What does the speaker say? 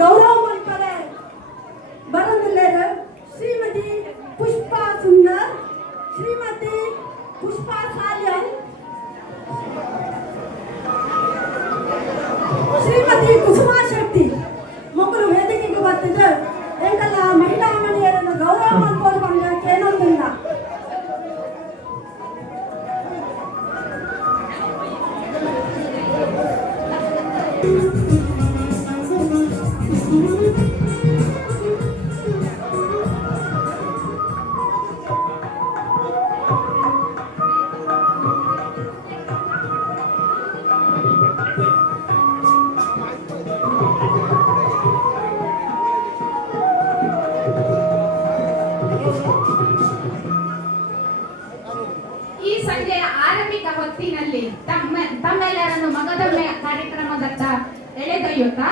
ಗೌರವ ಮಾಡ್ತಾರೆ. ಬರೋದಿಲ್ಲ ಶ್ರೀಮತಿ ಪುಷ್ಪಾ ಸುಂದರ್, ಶ್ರೀಮತಿ ಪುಷ್ಪಾ ಸಾಲ್ಯನ್, ಶ್ರೀಮತಿ ಕುಸುಮಾ ಶೆಟ್ಟಿ ಮಕ್ಕಳು ವೇದಿಕೆಗೆ ಬರ್ತಿದ್ರು. ಏಕಲ್ಲ ಮಹಿಳಾ ಮನೆಯರನ್ನು ಗೌರವ ಮಾಡ್ಕೊಂಡು ಬಂದಕ್ಕೆ ಏನೊಂದಿಲ್ಲ. ಈ ಸಂಜೆಯ ಆರಂಭಿಕ ಹೊತ್ತಿನಲ್ಲಿ ತಮ್ಮೆಲ್ಲರನ್ನು ಮಗದೊಮ್ಮೆ ಕಾರ್ಯಕ್ರಮದತ್ತ ಎಳೆದೊಯ್ಯುತ್ತಾ